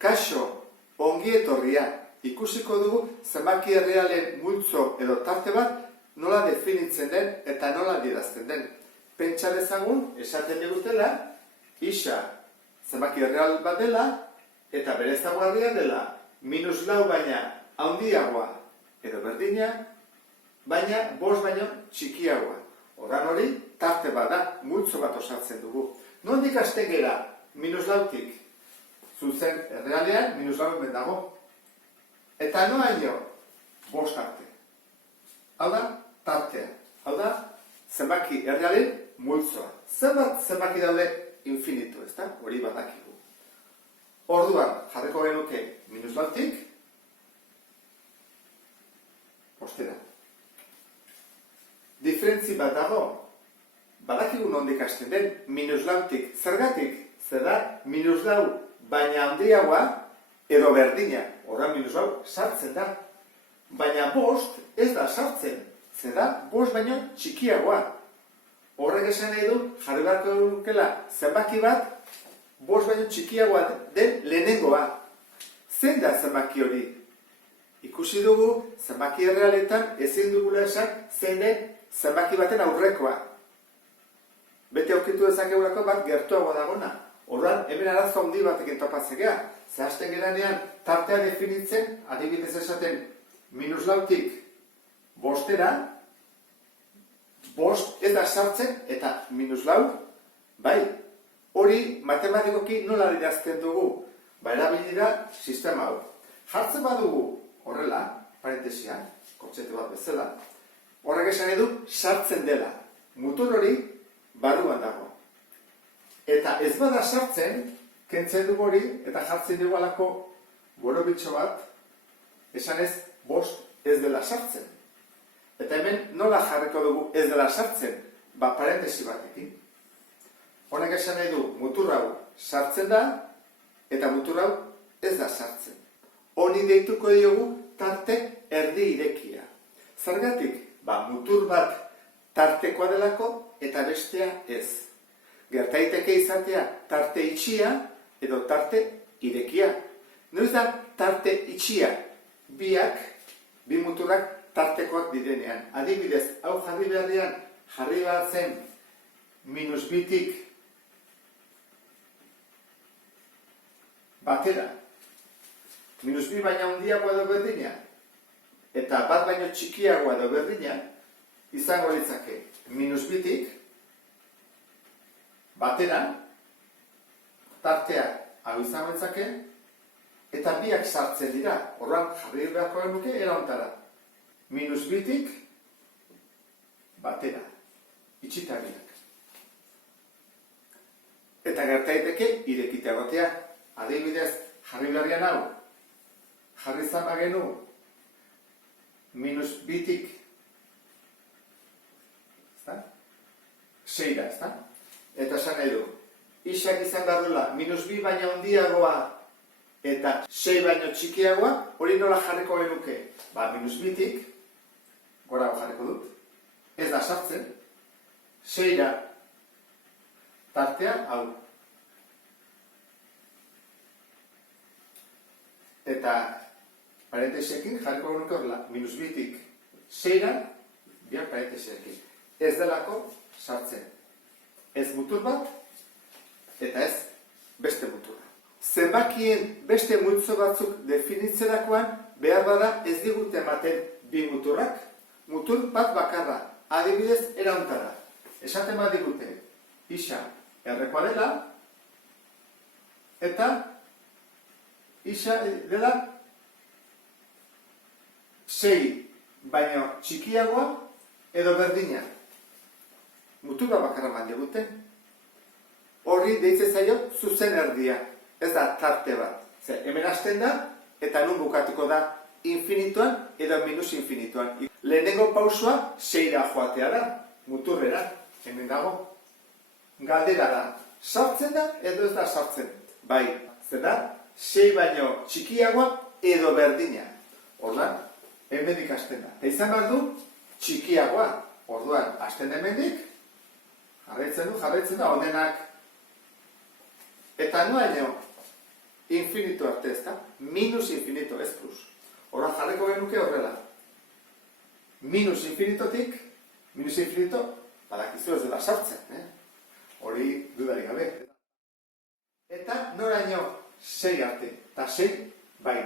Kaixo, ongi etorria, ikusiko dugu zenbaki errealen multzo edo tarte bat nola definitzen den eta nola adierazten den. Pentsa dezagun, esaten digutela, isa zenbaki erreal bat dela eta bere ezaugarria dela -4 baina handiagoa edo berdina, baina 5 baino txikiagoa. Ordan hori tarte bat da, multzo bat osatzen dugu. Nondik hasten gera -4tik? Zuzen errealean -4 hemen dago. Eta noaino 5 tarte. Hau da tartea. Hau da zenbaki errealen multzoa. Zenbat zenbaki daude infinitu, ezta? Hori badakigu. Orduan jarriko genuke -4tik ostera. Diferentzi bat dago. Badakigu nondik hasten den -4tik. Zergatik? Zer da -4 baina handiagoa edo berdina. Horra -4 sartzen da. Baina 5 ez da sartzen. Zer da 5 baino txikiagoa. Horrek esan nahi du jarri beharko dukela zenbaki bat 5 baino txikiagoa den lehenengoa. Zein da zenbaki hori? Ikusi dugu zenbaki errealetan ezin dugula esan zein den zenbaki baten aurrekoa. Bete aurkitu dezakegulako bat gertuago dagona. Orduan, hemen arazo handi batekin topatzen gea. Zehazten geranean tartea definitzen, adibidez esaten -4tik 5era, 5 ez da sartzen eta -4, bai, hori matematikoki nola adierazten dugu? Erabili da sistema hau. Jartzen badugu horrela, parentesian, kontzeptu bat bezala, horrek esan nahi du sartzen dela. Mutur hori barruan dago. Eta ez bada sartzen, kentzen dugu hori, eta jartzen dugu alako borobitxo bat, esan ez 5 ez dela sartzen. Eta hemen nola jarriko dugu ez dela sartzen? Parentesi batekin. Honek esan nahi du, mutur hau sartzen da, eta mutur hau ez da sartzen. Honi deituko diogu tarte erdi irekia. Zergatik? Mutur bat tartekoa delako eta bestea ez. Gertaiteke izatea tarte itxia edo tarte irekia. Noiz da tarte itxia? Bi muturrak tartekoak direnean. Adibidez, hau jarri beharrean, jarri batzen -2tik batera. -2 baina handiagoa edo berdina, eta bat baino txikiagoa edo berdina, izango litzake -2tik batera, tartea hau izango litzake, eta biak sartzen dira. Orduan jarri beharko genuke era hontara. -2tik batera, itxita biak. Eta gertaiteke irekita egotea. Adibidez, jarri beharrean hau, jarri izan bagenu -2tik 6, ezta? Eta esan nahi du, isak izan behar duela -2 baina handiagoa eta 6 baino txikiagoa, hori nola jarriko genuke? -2tik, gora jarriko dut, ez da sartzen, 6 tartea hau. Eta parentesekin jarriko genuke horrela, -2tik 6, biak parentesekin. Ez delako sartzen. Ez mutur bat, eta ez beste muturra. Zenbakien beste multzo batzuk definitzerakoan, behar bada ez digute ematen bi muturrak, mutur bat bakarra, adibidez era hontara. Esaten bat digute, isa errekoa dela, eta isa dela 6 baino txikiagoa edo berdina. Mutura bakarra man digute. Horri deitzen zaio zuzen erdia. Ez da tarte bat. Hemen hasten da, eta nun bukatuko da infinituan edo minus infinituan. Lehenengo pausua 6ra joatea da, muturrera. Hemen dago. Galdera da, sartzen da edo ez da sartzen? Bai, zer da, 6 baino txikiagoa edo berdina. Orduan, hemendik hasten da. Eta izan behar du, txikiagoa. Orduan, hasten hemendik, jarraitzen du, honenak. Eta noaino, infinito arte, ez da? Minus infinito, ez plus. Horra jarriko genuke horrela. Minus infinitotik, minus infinito, badakizu ez dela sartzen, hori dudari gabe. Eta noraino 6 arte, eta 6 bai,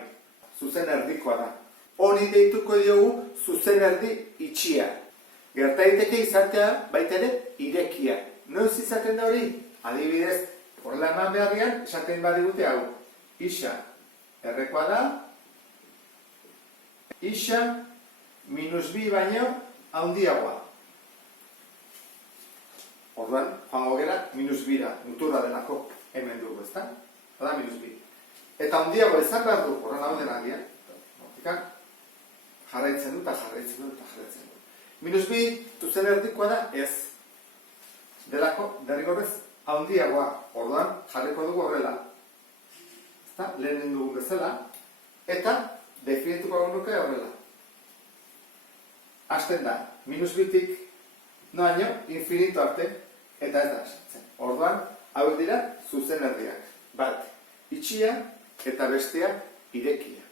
zuzen erdikoa da. Hori deituko diogu zuzen erdi itxia. Gerta daiteke izatea baita ere irekia. Noiz izaten da hori? Adibidez, horrela eman beharrian, esaten badigute hau. Isa errekoa da, isa minus bi baino handiagoa. Orduan, joango gera, minus bira, muturra delako hemen dugu, ezta? Hada minus bi. Eta handiago izan behar du, horren hau dena agian. Hortikan, jarraitzen du eta jarraitzen du eta jarraitzen du. Minus bi, zuzen erdikoa da, ez. Delako, derrigorrez, handiagoa. Orduan, jarriko dugu horrela. Ezta, lehenen dugun bezala. Eta, definituko nuke horrela. Hasten da, minus bitik, noaino, infinito arte, eta ez da esatzen. Orduan, hauek dira zuzen erdiak. Bat, itxia eta bestea irekia.